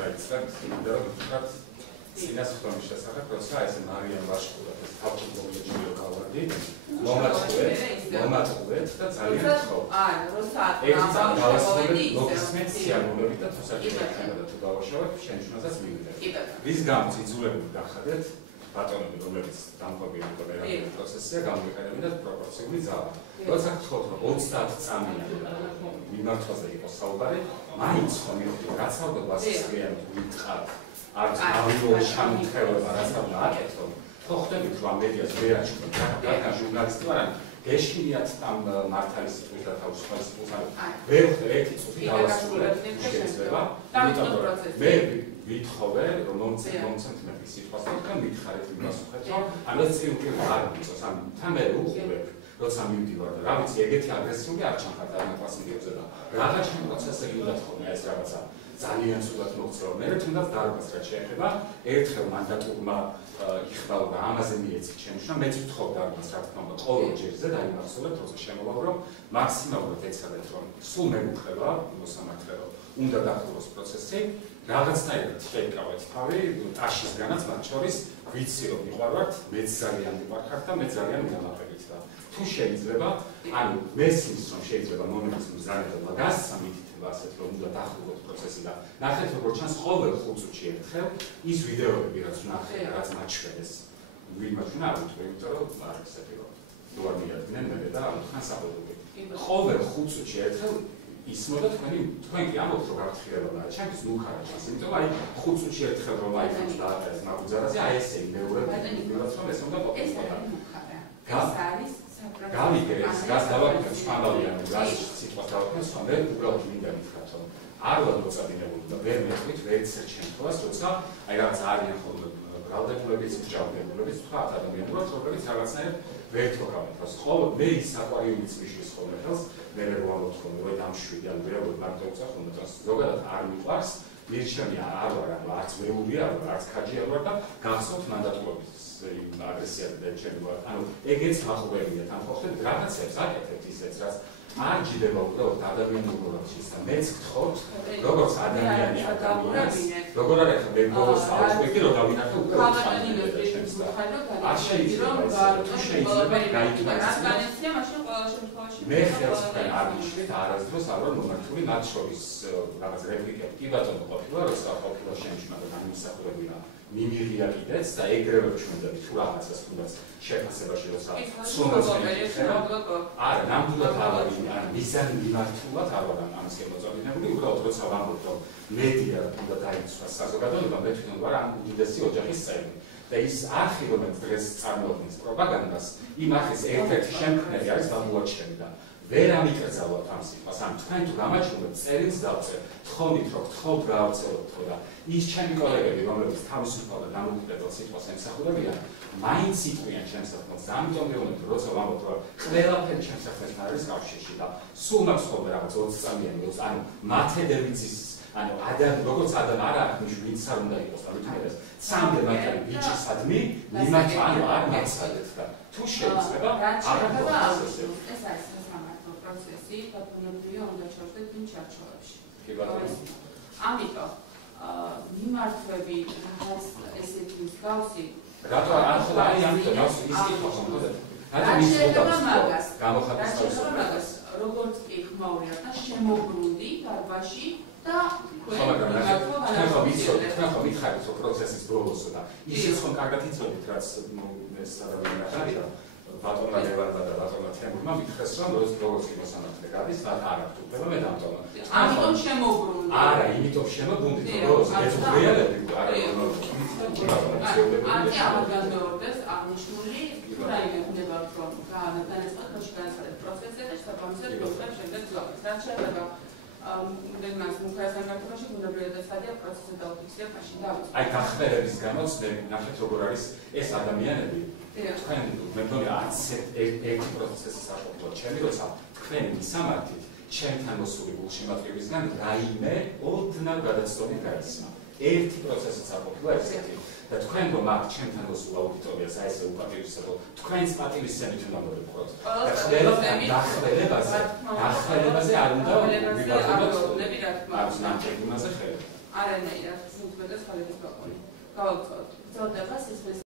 დაიწყეთ, იმიტომ რომ ვთქვათ წინასწარმეტყველის შესახებ, როცა ესე მარიამ ვაშკურა ეს თავმოყრილი გავარდი, მომაწყვეთ და ძალიან გთხოვ. როცა დავასრულებ ლოგისმეთ სიამოვნებით და თუ საჭიროა და თუ დავაშავებ, შენიშნასაც მივიდეთ. რის გამოც იძულებული გახადეთ ბატონები, რომლებიც დამკვირვებელი კოლერალური პროცესია, გამოვიყენებინათ პროპორციული ძალა. როცა გთხოვთ, რომ 30 წამიანი მიმართვაზე იყოს საუბარი, მაინც ხომ მივხვდით, რაც ავდობას სრიალით ვიტყავ. არც ავიო შემთხვევა რასაც აკეთო. ხო ხდებით, რომ მედიას ვერ აჩვენებთ, რადგან ჟურნალისტი ვარ, გეშინიათ ამ მართალის სიტყვის და თავის სიტყვის არ ვერ ხდე ერთი წუთი დავასრულებ შეიძლება. იმიტომ რომ მე ვითხოვე, რომ მომცემთ მე სიტყვას და მითხარით იმასუხეთ, რომ ამას წიუკი არ მიწოს, ამ თამე უხურებ. როცა მივდივარ და რა ვიცი, ეგეთი აგრესიული არ ჩამხარდა ამ კლასიკებზე და რაღაც პროცესები უნდა თქონია ეს რაღაცა ძალიან სულად მოხდება. მე თუნდაც დარბას რაც შეეხება, ერთხელ მანდატურმა იხდაურა ამაზე მიეცი ჩემშა, მეც ვთხოვ დარბას რა თქმა უნდა ყოველ ჯერზე დაიმახსოვრეთ, როცა შემოვალ, რომ მაქსიმალურად ეცადეთ, რომ სულ მეგუხება მოსამართლეო უნდა დახუროს პროცესი, რაღაცნაირად შეიკავეთ თავი ტაშისგანაც მათ შორის ვიცი რომ მიყვარვართ, მეც ძალიან მიყვარხართ და მე ძალიან მიდამაყენეთ და თუ შეიძლება, ანუ მესმის რომ შეიძლება მომენტის მზარდება გასამითითება ასეთ რომ უნდა დახუროთ პროცესი და ნახეთ როგორ ჩანს ყოველ 5 წუთში ერთხელ ის ვიდეოები რაც ნახე, რაც მაჩვენეს ვიმაჩვენა არ ვიტყვი, იმიტომ რომ არ ისეთი რომ თუ არ მიადგნენ მე და ამხან საბოლოო. ყოველ 5 წუთში ერთხელ ისმოდა თქვენ კი ამბობთ რომ გაფრთხილებაა, ჩემთვის ნუხარა ჩანს, იმიტომ აი 5 წუთში ერთხელ რომ აიწევს და ეს მაგუძარაზე აი ესე მეორე ვიდეოც რომ ეს უნდა ყოფილიყო. ეს არის გავიგე ეს გას დავაკეთე სპანდალიანი გას სიტყვას დავაკეთე სპანდე უბრალოდ მინდა მითხრათ რომ არ ვარ მოწადინებული და ვერ მეთქვით ვერც ერთ შემთხვევას როცა აი რაღაც ძალიან ხოლმე ბრალდებულებიც ჭავდებულებიც თქვა ადამიანურად რომლებიც რაღაცნაირად ვერ თქავთ ხოლმე მე ის აკვარიუმიც მიშლის ხოლმე ხელს მე ვავალობ ხოლმე რომ დამშვიდი ან რეალურად მარტო უცა ხოლმე და ზოგადად არ მიყვარს მირჩენია არ ვარ არც მეური არ ვარ არც ქაჯი არ ვარ და გახსოვთ მანდატურობის აგრესია და ჩემი ანუ ეგეც მახუებია თან ხო ხდეთ რაღაცებს აკეთებთ ისეც რაც არ ჯდება უბრალოდ ადამიანურად შეცა მეც გთხოვთ როგორც ადამიანი ადამიანს როგორ არ ეხა მე ბოლოს ავწყვეტი რომ დავინახე უბრალოდ არ შეიძლება მე ხელს არ მიშლით არასდროს არ ვარ მომართული მათ შორის რაღაც რეპლიკები კი ბატონო ყოფილა როცა ყოფილა შენიშნა და განისახურებინა მიმიღია კიდეც და ეგრევე ჩვენდები თუ რაღაცას თუნდაც შეფასებაში როცა არა ნამდვილად არ არის ან მიზანი მიმართულად არ ვარ ამის შემოწმებული უბრალოდ როცა ვამბობ რომ მედია თუნდა დაიცვა საზოგადოება მე თვითონ ვარ ამ უდიდესი ოჯახის წევრი და ის არხი რომელიც დღეს წარმოადგენს პროპაგანდას იმ არხის ერთ-ერთი შემქმნელი არის ბაბუაჩელი და ვერ ამიკრძალოთ ამ სიტყვას ან თქვენ თუ გამაჩვენებთ წერილს დავწერთ თხოვნით რომ გთხოვთ გაავრცელოთ ხო და ის ჩემი კოლეგები რომლებიც თავისუფალ და დამოუკიდებელ სიტყვას ემსახურებიან მაინც იტყვიან ჩემს საქმეს ამიტომ მეუბნებთ როცა ვამბობ რომ ყველაფერი ჩემს საქმესთან არის კავშირში და სულ მაქვს ხოლმე რაღაც 20 წამიანი ანუ მათედევიცის ანუ როგორც ადამიან არ არის ვინც არ უნდა იყოს და ვიტყვეს სამდე მაგარი ბიჭისადმი მიმართ ანუ არ მაცადეთ და თუ შეიძლება არ ეს არის პროცესი ბატონებია უნდა ჩავშდეთ იმ ჩარჩოებში. ამიტომ მიმართვები რაღაც ესეთი მსგავსი რატო არ ხდება ამიტომ ის კითხვა ხომ რატომ ის მაგას როგორც კი ხმაურია და შემოbrunდი დარბაში და ხო მითხარით რომ პროცესის ბოლოს და ისიც ხომ კარგად იცოდით რაც ეს არა ბატონმა ლევანმა და ბატონმა თემურმა მითხეს რომ როგორც მოსამართლე გადის და არ აქვს უფლება მე დამტოვნა. ამიტომ შემოbrunდი. არა, იმიტომ შემოbrunდი რომ ეს რეალები არა არ გამორდეს აღნიშნული რაიმე ხდება რომ განაცხადოს პროცესზე და საკონცერტ პროცესს შემდეგ ზოგადად რაც შეიძლება მუდმივად მუქასთან გაკეთებაში უნდაბრია და სტადია პროცესზე დაუფიქსირებ მაშინ დავიწყო. აი გახმერების გამოც მე ნახეთ როგორ არის ეს ადამიანები თქვენ მე მგონი არც ერთი პროცესის საერთოდ ჩემი როცა თქვენ მისამართით ჩემთან მოსული გულშემატკივრისგან რაიმე ოდნავ გადაწყვეტილი გაიცნო. ერთი პროცესიც არ ყოფილა ესეთი და თქვენ რომ აქ ჩემთან მოსულ აუდიტორიას აი ესე უპატივისცემო თქვენს პატივისცემით უნდა მოვიყოთ. და ხელებაზე არ უნდა ვიბაძებოთ. არის ნამჭერბაზე ხელი. არანაირად 15 მეტრის ხალხის გაყვანი. გავაკეთოთ. ძლდება სისხლის